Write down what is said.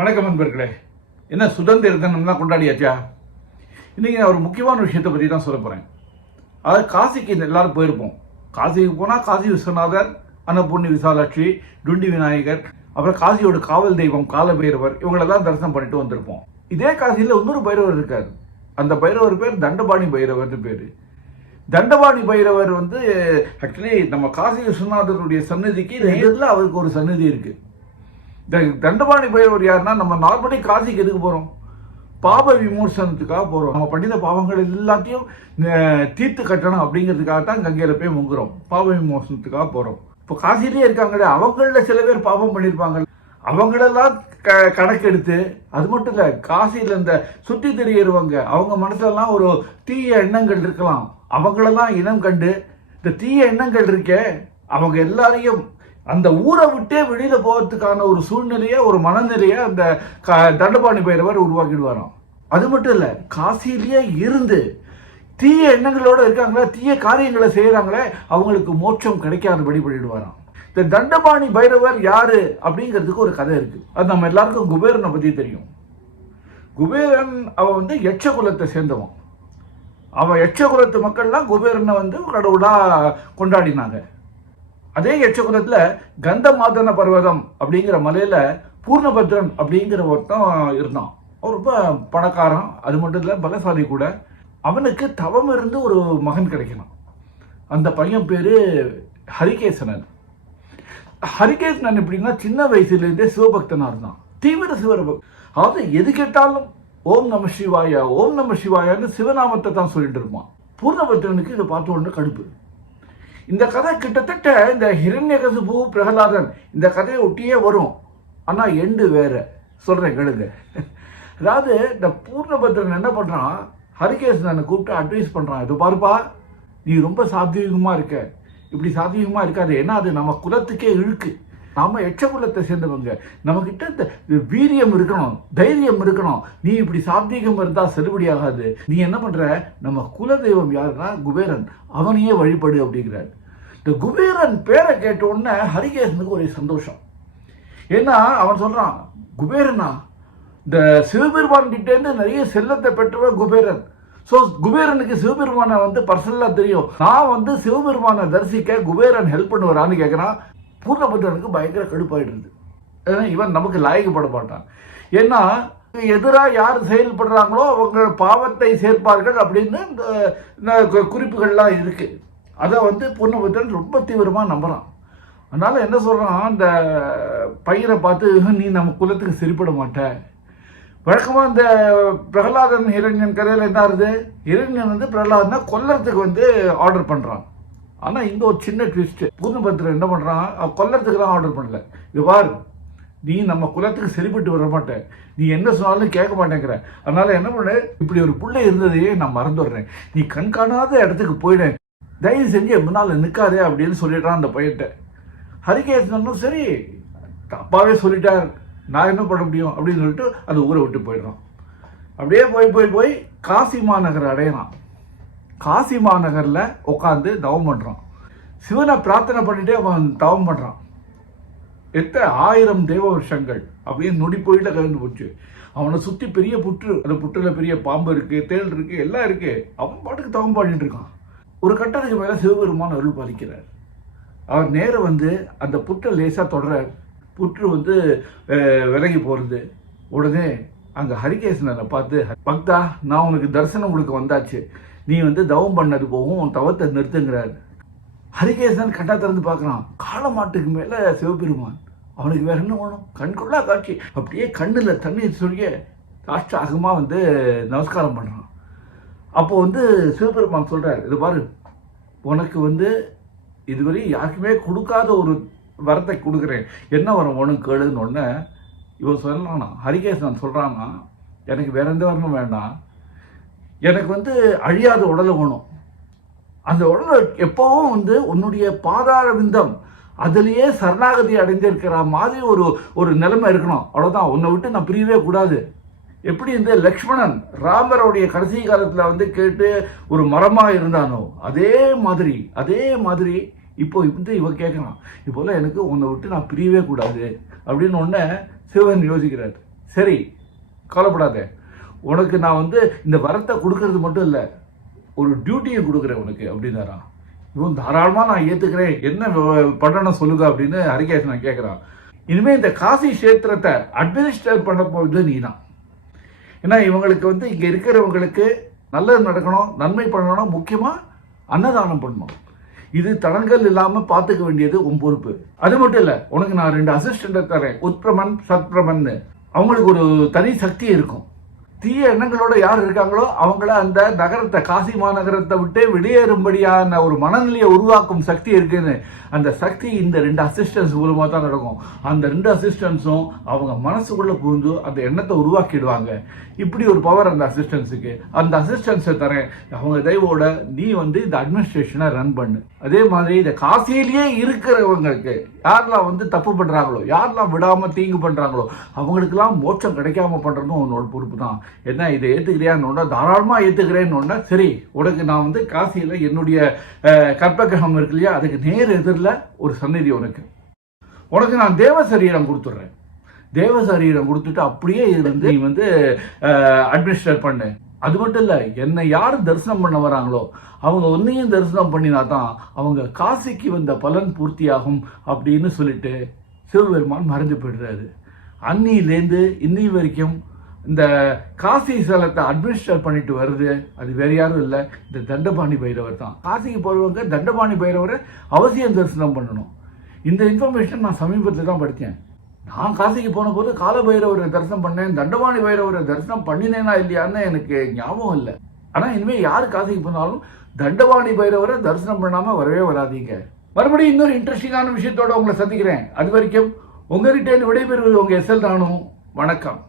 வணக்கம் நண்பர்களே. என்ன சுதந்திர தினம்லாம் கொண்டாடியாச்சா? இன்றைக்கி நான் ஒரு முக்கியமான விஷயத்தை பற்றி தான் சொல்ல போகிறேன். அதாவது காசிக்கு எல்லாரும் போயிருப்போம். காசிக்கு போனால் காசி விஸ்வநாதர், அன்னபூர்ணி விசாலாட்சி, டுண்டி விநாயகர், அப்புறம் காசியோட காவல் தெய்வம் காலபைரவர், இவங்களெல்லாம் தரிசனம் பண்ணிட்டு வந்திருப்போம். இதே காசியில் இன்னொரு பைரவர் இருக்கார். அந்த பைரவர் பேர் தண்டபாணி பைரவர்னு பேர். தண்டபாணி பைரவர் ஆக்சுவலி நம்ம காசி விஸ்வநாதருடைய சன்னதிக்கு நேரில் அவருக்கு ஒரு சன்னதி இருக்குது. தண்டபாணி பைரவர் யாருன்னா, நம்ம நார்மலி காசிக்கு எதுக்கு போகிறோம்? பாப விமோசனத்துக்காக போகிறோம். நம்ம பண்ணின பாவங்கள் எல்லாத்தையும் தீர்த்து கட்டணும் அப்படிங்கிறதுக்காக தான் கங்கையில் போய் முங்குறோம். பாப விமோசனத்துக்காக போகிறோம். இப்போ காசிலேயே இருக்காங்களே, அவங்களில் சில பேர் பாவம் பண்ணியிருப்பாங்க. அவங்களெல்லாம் கணக்கெடுத்து, அது மட்டும் இல்லை, காசியில் இந்த சுற்றி தெரியறவங்க அவங்க மனசுலலாம் ஒரு தீய எண்ணங்கள் இருக்கலாம். அவங்களெல்லாம் இனம் கண்டு இந்த தீய எண்ணங்கள் இருக்கே, அவங்க எல்லாரையும் அந்த ஊரை விட்டே வெளியில போகிறதுக்கான ஒரு சூழ்நிலையை, ஒரு மனநிலையை அந்த தண்டபாணி பைரவர் உருவாக்கிடுவாராம். அது மட்டும் இல்லை, காசிலேயே இருந்து தீய எண்ணங்களோட இருக்காங்களே, தீய காரியங்களை செய்யறாங்களே, அவங்களுக்கு மோட்சம் கிடைக்காதபடி பண்ணிடுவாராம். இந்த தண்டபாணி பைரவர் யாரு அப்படிங்கிறதுக்கு ஒரு கதை இருக்கு. அது நம்ம எல்லாருக்கும் குபேரனை பத்தி தெரியும். குபேரன் அவன் யட்ச குலத்தை சேர்ந்தவன். அவன் யட்ச குலத்து மக்கள்லாம் குபேரனை கடவுளா கொண்டாடினாங்க. அதே யட்சகுலத்தில் கந்தமாதன பர்வதம் அப்படிங்கிற மலையில் பூர்ணபத்ரன் அப்படிங்கிற ஒருத்தன் இருந்தான். அவன் ரொம்ப பணக்காரன், அது மட்டும் இல்லை பலசாலி கூட. அவனுக்கு தவம் இருந்து ஒரு மகன் கிடைக்கணும். அந்த பையன் பேர் ஹரிகேசனன். ஹரிகேசனன் எப்படின்னா, சின்ன வயசுலேருந்தே சிவபக்தனாக இருந்தான். தீவிர சிவபக்தன். அதாவது எது கேட்டாலும் ஓம் நம சிவாயா, ஓம் நம சிவாயான்னு சிவநாமத்தை தான் சொல்லிட்டு இருப்பான். பூர்ணபத்ரனுக்கு இதை பார்த்த உடனே கடுப்பு. இந்த கதை கிட்டத்தட்ட இந்த ஹிரண்யகசிபு பிரகலாதன் இந்த கதையை ஒட்டியே வரும். ஆனால் எண்டு வேற. சொல்கிறேன் கேளுங்க. அதாவது இந்த பூர்ணபத்ரன் என்ன பண்ணுறான், ஹரிகேசனை கூப்பிட்டு அட்வைஸ் பண்ணுறான். இது பாருப்பா, நீ ரொம்ப சாத்வீகமாக இருக்க, இப்படி சாத்வீகமாக இருக்காது. ஏன்னா அது நம்ம குலத்துக்கே இழுக்கு. நாம் யட்ச குலத்தை சேர்ந்தவங்க, நம்மக்கிட்ட இந்த வீரியம் இருக்கணும், தைரியம் இருக்கணும். நீ இப்படி சாத்வீகம் இருந்தால் செல்லுபடி ஆகாது. நீ என்ன பண்ணுற, நம்ம குலதெய்வம் யாருன்னா குபேரன், அவனையே வழிபடு அப்படிங்கிறார். இந்த குபேரன் பேரை கேட்ட உடனே ஹரிகேசனுக்கு ஒரு சந்தோஷம். ஏன்னா அவன் சொல்கிறான், குபேரனா, இந்த சிவபெருமான் கிட்டேருந்து நிறைய செல்லத்தை பெற்றவன் குபேரன். ஸோ குபேரனுக்கு சிவபெருமானை பர்சனலாக தெரியும். நான் சிவபெருமானை தரிசிக்க குபேரன் ஹெல்ப் பண்ணுவாரான்னு கேட்குறான். பூர்ணபத்ரனுக்கு பயங்கர கடுப்பாயிடுது. இவன் நமக்கு லாயக்கப்பட மாட்டான். ஏன்னா எதிராக யார் செயல்படுறாங்களோ அவங்க பாவத்தை சேர்ப்பார்கள் அப்படின்னு இந்த குறிப்புகள்லாம் இருக்கு. அதை பூர்ணபத்ரன் ரொம்ப தீவிரமாக நம்புறான். அதனால என்ன சொல்றான், அந்த பையனை பார்த்து, நீ நம்ம குலத்துக்கு சரிப்பட மாட்ட. வழக்கமாக இந்த பிரகலாதன் ஹிரண்யன் கதையில் என்ன ஆகுது, ஹிரண்யன் பிரகலாதனை கொல்லறதுக்கு ஆர்டர் பண்ணுறான். ஆனால் இங்கே ஒரு சின்ன ட்விஸ்ட். பூர்ணபத்ரன் என்ன பண்ணுறான், கொல்லறதுக்கு தான் ஆர்டர் பண்ணல. இவ்வாறு நீ நம்ம குலத்துக்கு சரிப்பட்டு வர மாட்டேன், நீ என்ன சொன்னாலும் கேட்க மாட்டேங்கிற. அதனால என்ன பண்ண, இப்படி ஒரு பிள்ளை இருந்ததையே நான் மறந்துடுறேன், நீ கண்காணாத இடத்துக்கு போயிடேன், தயவு செஞ்சு முன்னால் நிற்காதே அப்படின்னு சொல்லிடுறான் அந்த பையன்ட்ட. ஹரிகேசனும் சரி, அப்பாவே சொல்லிட்டார், நான் என்ன பண்ண முடியும் அப்படின்னு சொல்லிட்டு அந்த ஊரை விட்டு போயிடுறான். அப்படியே போய் போய் போய் காசி மாநகர் அடையலாம். காசி மாநகரில் உட்காந்து தவம் பண்ணுறான். சிவனை பிரார்த்தனை பண்ணிட்டே அவன் தவம் பண்ணுறான். 1000 தேவ வருஷங்கள் அப்படின்னு நொடி போயிட்டு கலந்து போச்சு. அவனை சுற்றி பெரிய புற்று, அந்த புற்றில் பெரிய பாம்பு இருக்குது, தேள் இருக்குது, எல்லாம் இருக்குது. அவன் பாட்டுக்கு தவம் பண்ணிட்டு இருக்கான். ஒரு கட்டத்துக்கு மேலே சிவபெருமான் அருள் பாலிக்கிறார். அவர் நேரம் அந்த புற்றை லேசாக தொடர்றார். புற்று விலகி போகிறது. உடனே அங்கே ஹரிகேசனை பார்த்து, பக்தா, நான் உனக்கு தரிசனம் கொடுக்க வந்தாச்சு, நீ தவம் பண்ணது போகும், உன் தவத்தை நிறுத்துங்கிறார். ஹரிகேசன் கட்டா திறந்து பார்க்குறான். காலமாட்டுக்கு மேலே சிவபெருமான். அவனுக்கு வேற என்ன வேணும், கண்கொள்ளா காட்சி. அப்படியே கண்ணில் தண்ணீர் சொல்லிய சாஷ்டாகமாக நமஸ்காரம் பண்ணுறான். அப்போ சிவபெருமான் சொல்கிறார், இது பாரு, உனக்கு இதுவரை யாருக்குமே கொடுக்காத ஒரு வரத்தை கொடுக்குறேன், என்ன வரம் வேணும் கேளுன்னு ஒன்று இவன் சொல்லலானா. ஹரிகேசன் சொல்கிறான்னா, எனக்கு வேற எந்த வரணும் வேண்டாம், எனக்கு அழியாத உடலை வேணும். அந்த உடலை எப்போவும் உன்னுடைய பாதார விந்தம் அதுலேயே சரணாகதி அடைந்திருக்கிற மாதிரி ஒரு நிலைமை இருக்கணும். அவ்வளோதான், உன்னை விட்டு நான் பிரியவே கூடாது. எப்படி லக்ஷ்மணன் ராமருடைய கடைசி காலத்தில் கேட்டு ஒரு மரமாக இருந்தானோ அதே மாதிரி இப்போ இவன் கேட்கறான், இப்போல எனக்கு உன்னை விட்டு நான் பிரியவே கூடாது அப்படின்னு ஒன்று சிவன் யோசிக்கிறார். சரி, கவலைப்படாத. உனக்கு நான் வந்து இந்த வரத்தை கொடுக்கறது மட்டும் இல்லை, ஒரு டியூட்டியை கொடுக்குறேன் உனக்கு அப்படின்னாரான். இவன் தாராளமாக நான் ஏற்றுக்கிறேன், என்ன பண்ணணும் சொல்லுங்க அப்படின்னு ஹரிகேசன் கேட்குறான். இனிமேல் இந்த காசி கஷேத்திரத்தை அட்மினிஸ்ட்ரேட் பண்ண போகுது நீ தான். ஏன்னா இவங்களுக்கு வந்து இங்கே இருக்கிறவங்களுக்கு நல்லது நடக்கணும், நன்மை பண்ணணும், முக்கியமாக அன்னதானம் பண்ணணும். இது தடங்கல் இல்லாமல் பார்த்துக்க வேண்டியது உன் பொறுப்பு. அது மட்டும் இல்லை, உனக்கு நான் 2 அசிஸ்டண்ட்டை தரேன், உத்பிரமன் சத்பிரமன். அவங்களுக்கு ஒரு தனி சக்தி இருக்கும். தீய எண்ணங்களோட யார் இருக்காங்களோ அவங்கள அந்த நகரத்தை, காசி மாநகரத்தை விட்டு வெளியேறும்படியான ஒரு மனநிலையை உருவாக்கும் சக்தி இருக்குன்னு. அந்த சக்தி இந்த 2 அசிஸ்டன்ஸ் மூலமாக தான் நடக்கும். அந்த 2 அசிஸ்டன்ஸும் அவங்க மனசுக்குள்ளே புகுந்து அந்த எண்ணத்தை உருவாக்கிடுவாங்க. இப்படி ஒரு பவர் அந்த அசிஸ்டன்ஸுக்கு. அந்த அசிஸ்டன்ஸை தரேன், அவங்க தயவோட நீ வந்து இந்த அட்மினிஸ்ட்ரேஷனை ரன் பண்ணு. அதே மாதிரி இந்த காசியிலேயே இருக்கிறவங்களுக்கு யாரெல்லாம் வந்து தப்பு பண்ணுறாங்களோ, யாரெல்லாம் விடாமல் தீங்கு பண்ணுறாங்களோ, அவங்களுக்கெல்லாம் மோட்சம் கிடைக்காம பண்ணுறதும் உன்னோட பொறுப்பு தான். என்ன இதை ஏற்றுக்கிறியான்னு தாராளமாக ஏற்றுக்கிறேன்னு. சரி, உனக்கு நான் வந்து காசியில் என்னுடைய கற்பகிரகம் இருக்கு இல்லையா, அதுக்கு நேர் எதிரில் ஒரு சந்நிதி உனக்கு நான் தேவ சரீரம் கொடுத்துட்றேன். தேவ சரீரம் கொடுத்துட்டு அப்படியே இது வந்து நீ வந்து அட்மினிஸ்ட்ரேட் பண்ணு. அது மட்டும் இல்லை, என்னை யார் தரிசனம் பண்ண வராங்களோ அவங்க ஒன்றையும் தரிசனம் பண்ணினா தான் அவங்க காசிக்கு வந்த பலன் பூர்த்தியாகும் அப்படின்னு சொல்லிட்டு சிவபெருமான் மறைஞ்சு போயிடுறாரு. அன்னியிலேருந்து இன்னி வரைக்கும் இந்த காசி ஸ்தலத்தை அட்மினிஸ்ட்ரேட் பண்ணிட்டு வருது அது வேற யாரும் இல்லை, இந்த தண்டபாணி பைரவர் தான். காசிக்கு போகிறவங்க தண்டபாணி பைரவரை அவசியம் தரிசனம் பண்ணணும். இந்த இன்ஃபர்மேஷன் நான் சமீபத்தில் தான் படித்தேன். நான் காசிக்கு போன போது கால பைரவரை தரிசனம் பண்ணேன், தண்டபாணி பைரவரை தரிசனம் பண்ணினேனா இல்லையான்னு எனக்கு ஞாபகம் இல்லை. ஆனால் இனிமேல் யார் காசிக்கு போனாலும் தண்டபாணி பைரவரை தரிசனம் பண்ணாமல் வரவே வராதீங்க. மறுபடியும் இன்னொரு இன்ட்ரெஸ்டிங்கான விஷயத்தோடு உங்களை சந்திக்கிறேன். அது வரைக்கும் உங்ககிட்ட விடைபெறுவது உங்கள் SL தானு. வணக்கம்.